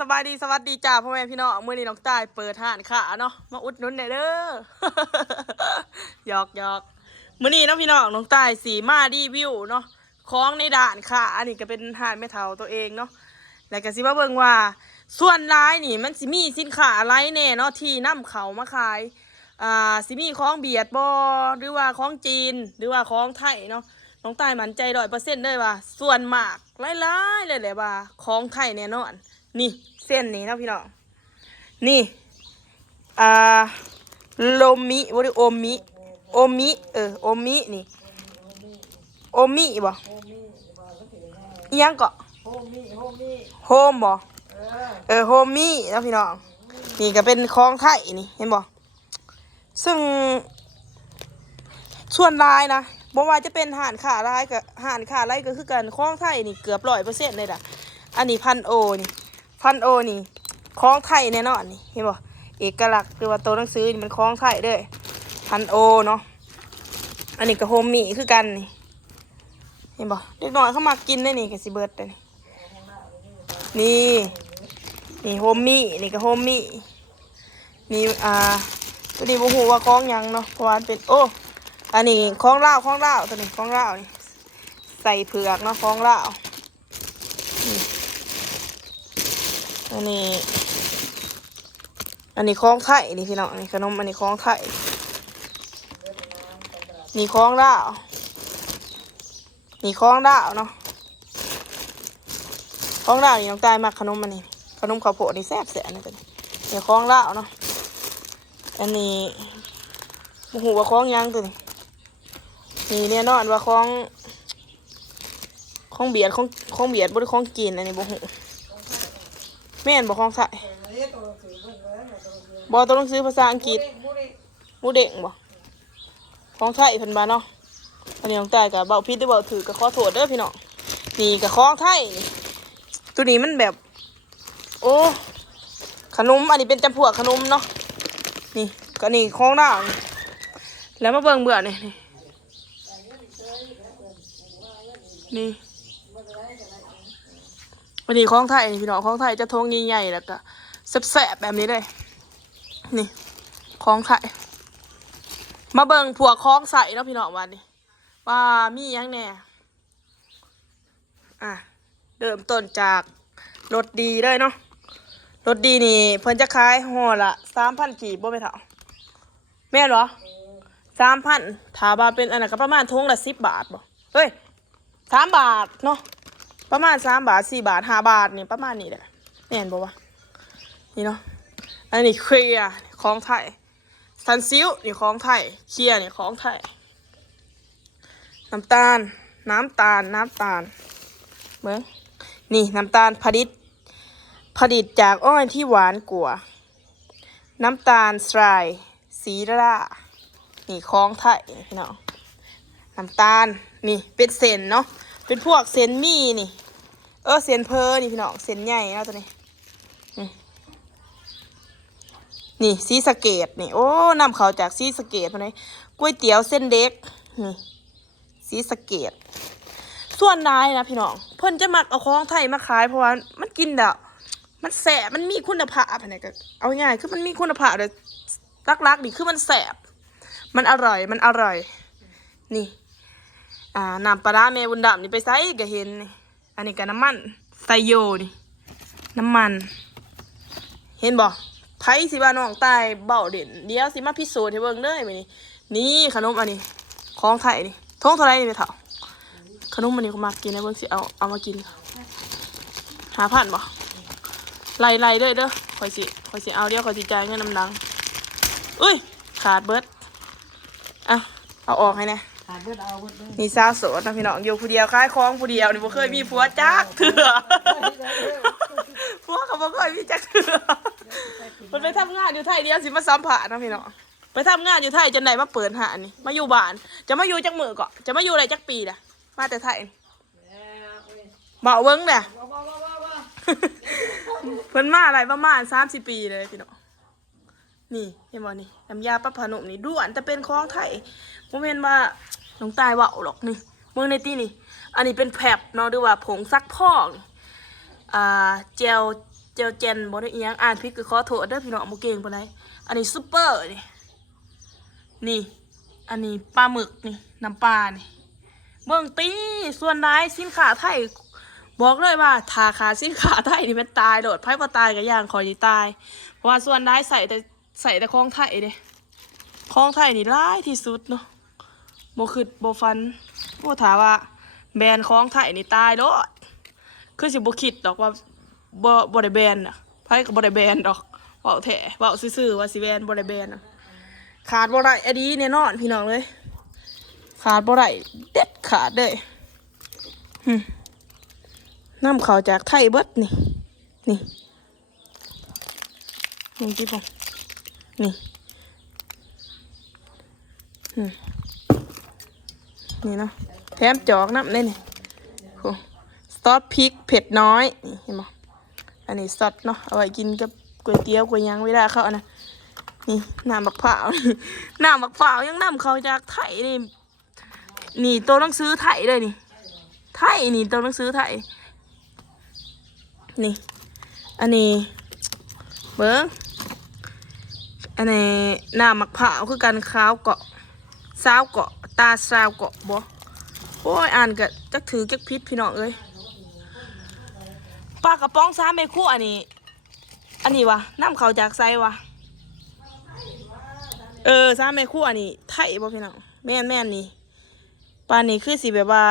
สบายดีสวัสดีจ้าพ่อแม่พี่น้องมื้อนี้น้องตายเปิดห้านขาเนาะมาอุดหนุนหน่อยเด้อหยอกหยอกมื้อนี้เนะพี่น้องน้องตายสีมารีวิวเนาะของในด่านขาอันนี้ก็เป็นห้านแม่เฒ่าตัวเองเนาะแล้วก็สิมาเบิ่งว่า ส่วนร้ายนี่ มันสิมีสินค้าอะไรแน่เนาะที่นํเขามาขายอ่าสิมีของเบียดบ่หรือว่าของจีน หรือว่าของไทยเนาะน้องตายมั่นใจร้อยเปอร์เซ็นต์เลยว่า ส่วนมากหลายๆเลยแหละว่าของไทยแน่นอน นี่ เส้นนี้นะพี่น้อง นี่ อ่า โลมิบริโอมิ โอมิ เออ โอมิ นี่ โอมิบ่อิหยังเกาะโฮมบ่เออเออโฮมินะพี่น้อง นี่ก็เป็นของไทยนี่ เห็นบ่ซึ่ง ส่วนลายนะบ่ว่าจะเป็นห่านขาลายกับห่านขาลายก็คือกันของไทยนี่เกือบร้อยเปอร์เซ็นต์เลยล่ะ อันนี้พันโอนี่ พันโอนี่ของไทยแน่นอนนี่เห็นบ่เอกลักษณ์หรือว่าตัวหนังสือนี่มันของไทยเด้อพันโอเนาะอันนี้ก็โฮมมี่คือกันนี่เห็นบ่เด็กน้อยเข้ามากินได้นี่ก็สิเบิร์ดเลยนี่นี่โฮมมี่นี่ก็โฮมมี่มีอ่าตัวนี้บ่ฮู้ว่าของยังเนาะเพราะว่านเป็นโอ้อันนี้ของเล่าวของเล่าตัวนี้ของเล่านี่ใส่เผือกเนาะของเล่าวนี่ อันนี้ อันนี้ของไข่นี่พี่น้องอันนี้ขนมอันนี้ของไข่นี่ของเล่าวนี่ของเล่าวเนาะของเล่าวนี่น้องตายมากขนมอันนี้ขนมข้าวโพดนี่แซ่บแสนนะตัวนี้นี่ของเล่าวเนาะอันนี้มโหว่าของยังตัวนี้นี่เนี่ยนอนว่าของของเบียดของของเบียดบ่ได้ของกินอันนี้บ่ฮู้ แม่นบ่ของใส่อันนี้ตัวหนังสือเพิ่งแล้วนะตัวหนังสือบ่ต้องซื้อภาษาอังกฤษมูเด้งบ่ของไทยเพิ่นบาเนาะอันนี้น้องตายก็เว้าผิดหรือเว้าถูกก็ขอโทษเด้อพี่น้องนี่ก็ของไทยตัวนี้มันแบบ โอ้ขนมอันนี้เป็นจำพวกขนมเนาะนี่ก็นี่ของด่าวนี่แล้วมาเบิ่งเบื่อนี่นี่นี่ วันนี้ของไทยพี่น้องของไทยจะทงใหญ่ๆแล้วก็แซ่บๆแบบนี้เลยนี่ของไทยมาเบิ่งผัวคล้องใส่เนาะพี่น้องวันนี้ว่ามียังแน่อะเริ่มต้นจากรสดีเลยเนาะรสดีนี่ เพิ่นจะขายห่อละสามพันกีบบ่ไปเถาแม่เหรอสามพันถาบาเป็นอันนั้นก็ประมาณทงละสิบบาทบ่เฮ้ยสามบาทเนาะ ประมาณสามบาทสี่บาทห้าบาทนี่ประมาณนี้แหละแม่นบอกว่านี่เนาะอันนี้เคลียของไทยซันซิลนี่ของไทยเคลียนี่ของไทยน้ำตาล น้ำตาล น้ำตาลเบิ้งนี่น้ำตาลผลิตผลิตจากอ้อยที่หวานกว่า น้ำตาลทรายสีรานี่ของไทยพี่น้องน้ำตาลนี่เป็นเส้นเนาะเป็นพวกเซนมี่นี่ เออเซนเพอนี่พี่น้องเซนใหญ่เนาะตัวนี้ นี่ซีสเกตนี่โอ้นำเขาจากซีสเกตมาเลยก๋วยเตี๋ยวเส้นเด็กนี่ซีสเกต ส่วนนายนะพี่น้องเพิ่นจะมักเอาของไทยมาขายเพราะว่ามันกินเดะมันแสบมันมีคุณภาพอะไรก็เอาง่ายคือมันมีคุณภาพเลยรักๆนี่คือมันแสบมันอร่อยมันอร่อย นี่ อ่าน้ำปลาร้าแม่บุญดำนี่ไปใส่ก็เห็นนี่ อันนี้ก็น้ำมันไซโยนี่น้ำมัน เห็นบ่ไผสิว่าน้องตายเบาเด่นเดี๋ยวสิมาพิสูจน์ให้เบิ่งเด้อมื้อนี้นี่ขนมอันนี้ ของไทยนี่ทงเท่าไหรนี่ไปเถาขนมอันนี้ก็มากินนะเบิ่งสิเอาเอามากินหาพันบ่ไล่ไล่เด้อเด้อคอยสิคอยสิเอาเดี๋ยวคอยสิจ่ายเงินน้ำดังอุ้ยขาดเบิดอะเอาออกให้แน่ ขาดเบิดเอาเบิดเลยนี่สาวโสดนะพี่น้องอยู่ผู้เดียวคล้ายคล้องผู้เดียวนี่บ่เคยมีผัวจักเถื่อผัวเขาบ่เคยมีจักเถื่อมันไปทำงานอยู่ไทยเดียวสิมาซ้ำผ่านะพี่น้องไปทำงานอยู่ไทยจนไหนมาเปิดหานี่มาอยู่บ้าน จะมาอยู่จักมือก่อนจะมาอยู่อะไรจักปีล่ะมาแต่ไทยนี่เบาเบิ้งเนี่ยว้าวว้าวว้าวว้าวเพิ่นมาอะไรประมาณสามสิบปีเลยพี่น้องนี่เห็นบ่นี่น้ำยาปลาผานุ่มนี่ด้วนแต่เป็นของไทยโมเมนว่า น้องตายว่าหรอกนี่เมืองในที่นี่ อันนี้เป็นแผบเนาะหรือว่าผงซักพอกอ่าเจลเจลเจนบ่ได้อียังอ่านผิดก็ขอโทษเด้อพี่น้องบ่เก่งปานใดอันนี้ซุปเปอร์นี่นี่ อันนี้ปลาหมึกนี่น้ำปลานี่เบิ่งตีส่วนร้ายสินค้าไทยบอกเลยว่าทาขาสินค้าไทยนี่มันตายโดดไพ่บ่ตายก็ย่างคอยสิตาย เพราะว่าส่วนร้ายใส่แต่ใส่แต่ของไทยเด้ของไทยนี่ร้ายที่สุดเนาะ บ่คิดบฟันบ่ถามว่าแบรนของไทยนี่ตายโลดคือสิบ่คิดดอกว่าบ่บ่ได้แบนน่ะไผก็บ่ได้แบนดอกเว้าแท้เว้าซื่อๆว่าสิแบนบ่ได้แบนน่ะขาดบ่ได้อันนี้แน่นอนพี่น้องเลย ขาดบ่ได้เด็ดขาดเลยหึนำเขาจากไทยเบิดนี่ นี่นี่ที่ผมนี่ นี่เนาะแถมจอกน้ำได้นี่โอ้สตอสพริกเผ็ดน้อยนี่เห็นบ่อันนี้ซอสเนาะเอาไว้กินกับก๋วยเตี๋ยวก๋วยยังเวลาเขานะนี่น้ำมะพร้าวน้ำมะพร้าวยังน้ำเขาจากไทยนี่นี่ตัวหนังสือไทยเลยนี่ ไทยนี่ตัวหนังสือไทยนี่ อันนี้เบิ้งอันนี้น้ำมะพร้าวคือกันขาวเกาะสาวเกาะ ตาสาวเกาะบ่โอ้ยอ่านกะจักถือจักพิษพี่น้องเอ้ยปลากระป๋องสามเมคู่อันนี้ อันนี้วะน้ำเขาจากไซวะเออสามเมคู่อันนี้ไทยบ่พี่น้องแม่นแม่นนี่ปลานี่คือสิแบบว่า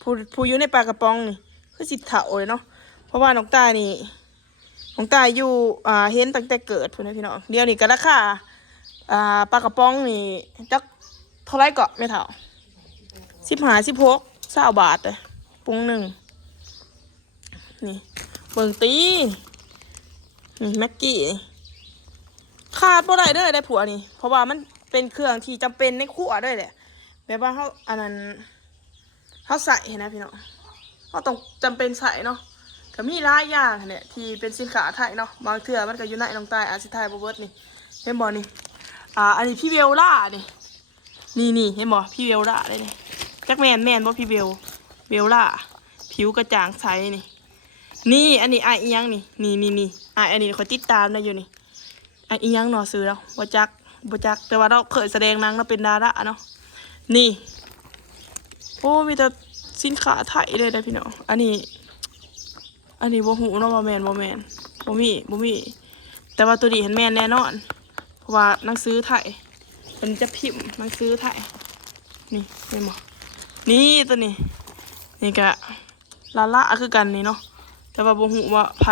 ผู้ผู้อยู่ในปลากระป๋องนี่คือสิเถาเลยเนาะเพราะว่าน้องตานี่น้องตาอยู่อ่าเห็นตั้งแต่เกิดพุ่นนะพี่น้องเดี๋ยวนี้ก็ราคาอ่าปลากระป๋องนี่จัก เท่าไรกาะไม่เท่าสิบหาสิบหกเศร้าบาทเลยปุงหนึ่งนี่เบิ่งตีนี่แม็กกี้นี่ขาดบ่ได้เด้อได้ผัวนี่ เพราะว่ามันเป็นเครื่องที่จำเป็นในครัวด้วยแหละแบบว่าเขาอันนั้นเขาใส่เห็นนะพี่น้องเขาต้องจำเป็นใส่เนาะก็มีหลายอย่างเนี่ยที่เป็นสินค้าไทยเนาะบางเทื่อมันก็อยู่ในน้องใต้อาสิไทยบเบิร์ดนี่เห็นบ่นี่อ่าอันนี้พี่เวลล่านี่ นี่นี่เห็นบ่พี่เวลล่าเลยนี่จักแมนแมนบ่พี่เวลเวลล่าผิวกระจ่างใสนี่ นี่อันนี้ไอายอียงนี่นี่นี่นี่ไออันนี้คอยติดตามได้อยู่นี่ไอายอียงหนอซื้อแล้วบ่จักบ่จักแต่ว่าเราเคยแสดงนังเราเป็นดาราเนาะนี่ โอ้มีแต่สินค้าไทยเลยนะพี่น้องอันนี้ อันนี้บ่หูเนาะบ่แมนบ่แมนบ่มีบ่มีแต่ว่าตัวนี้เห็นแมนแน่นอน เพราะว่าหนังสือไทย เป็นจะพิมพ์หนังสือไทยนี่เห็นบ่นี่ตัวนี้ นี่กะลาละคือกันนี่เนาะแต่ว่าบ่หูว่าไผ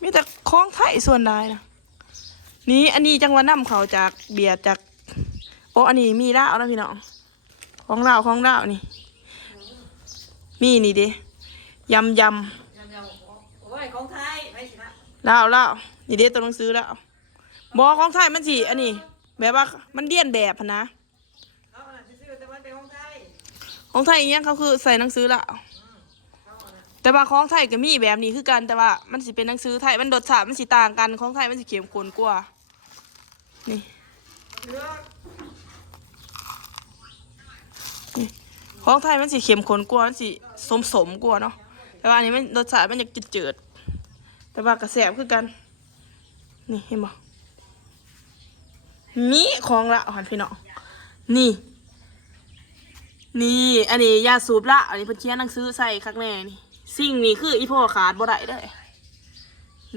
มีแต่ของไทยส่วนใดนะนี่อันนี้จังหวะนำเขาจากเบียดจากโอ้อันนี้มีลาวนะพี่น้องของลาวของลาวนี่ มีนี่ดิยำยยำๆโอ้ยของไทยไม่สินะำลาวลาวนี่เด้ตัวหนังสือแล้วบอของไทยมันสิอันนี้ แบบว่ามันเลียนแบบหั้นนะเขาอันนั้นซื้อแต่มันเป็นของไทยของไทยอย่างเขาคือใส่หนังสือละแต่ว่าของไทยก็มีแบบนี้คือกันแต่ว่ามันสิเป็นหนังสือไทยมันรสชาติมันสิต่างกันของไทยมันสิเข้มข้นกว่านี่เลือกของไทยมันสิเข้มข้นกว่ามันสิสมสมๆกว่าเนาะแต่ว่าอันนี้มันรสชาติมันอยากจืดๆแต่ว่ากระแสบคือกัน นี่เห็นบ่ มีของละหันพี่น้องนี่ นี่ อันนี้ยาสูบละ อันนี้เพิ่นเขียนหนังสือใส่คักแน่นี่ สิ่งนี้คืออีพ่อขาดบ่ได้เด้อ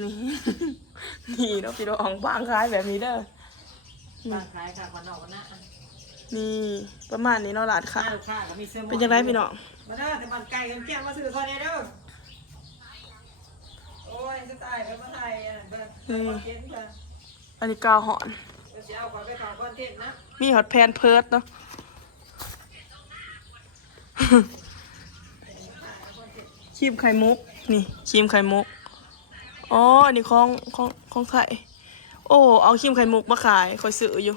นี่ นี่เนาะพี่น้องบางคล้ายแบบนี้เด้อบ้านขายค่ะวันนอกวันหน้านี่ประมาณนี้เนาะหลานค่ะข้าวข้าก็มีเสื้อหมเป็นจังไดพี่น้องมาเด้อแต่บ้านไก่กันแก้วมาซื้อซอยนี้เด้อโอ้ยสไตล์เป็นมาไทยอะเบิ่งเบิ่งคอนเทนต์ค่ะอันนี้กาวหอน เดี๋ยวสิเอาไปขอคอนเทนต์นะมีฮอตแพนเพิร์ดเนาะครีมไข่มุก นี่ครีมไข่มุก อ๋ออันนี้ของของของไข่ โอ้ เอาครีมไข่มุกมาขายคอยซื้ออยู่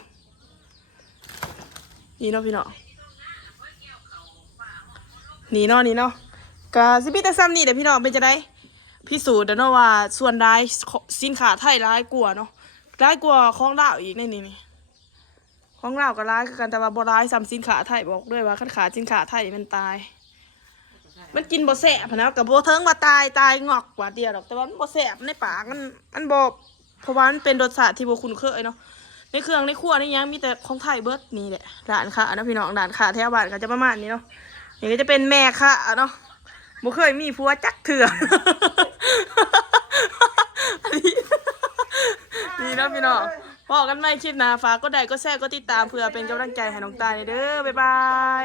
นี่เนาะพี่เนาะนี่เนาะนี่เนาะกาสิพี่แต่ซ้ำนี่เดี๋ยวพี่น้องเป็นจะได้พิสูจน์เดี๋ยวเนาะว่าส่วนร้ายสินค้าไทยร้ายกว่าเนาะ ร้ายกว่าของลาวอีกนี่นี่นี่ของลาวก็ร้ายคือกันแต่ว่าบ่ร้ายซ้ำสินค้าไทยบอกด้วยว่าคันขาสินค้าไทยนี่มันตาย มันกินบ่แสบหั้นนะกับบ่เทิงว่าตายตายงอกกว่าเดียวดอกแต่ว่ามันบ่แสบในปากมันมันบ่เพราะว่ามันเป็นรสชาติที่บ่คุ้นเคยเนาะในเครื่องในครัวในี่ยังมีแต่ของไทยเบิร์ดนี่แหละร้านค้านะพี่น้องร้านค้าแถวบ้านก็จะประมาณนี้เนาะนี่างก็จะเป็นแม่ค้าเนาะบ่เคยมีผัวจักเถื่อ เนาะพี่น้องบอกกันไม่คลิปหนะฝากก็ได้ก็แซ่ก็ติดตามเพื่อเป็นกำลังใจให้น้องตายเด้อบ๊ายบาย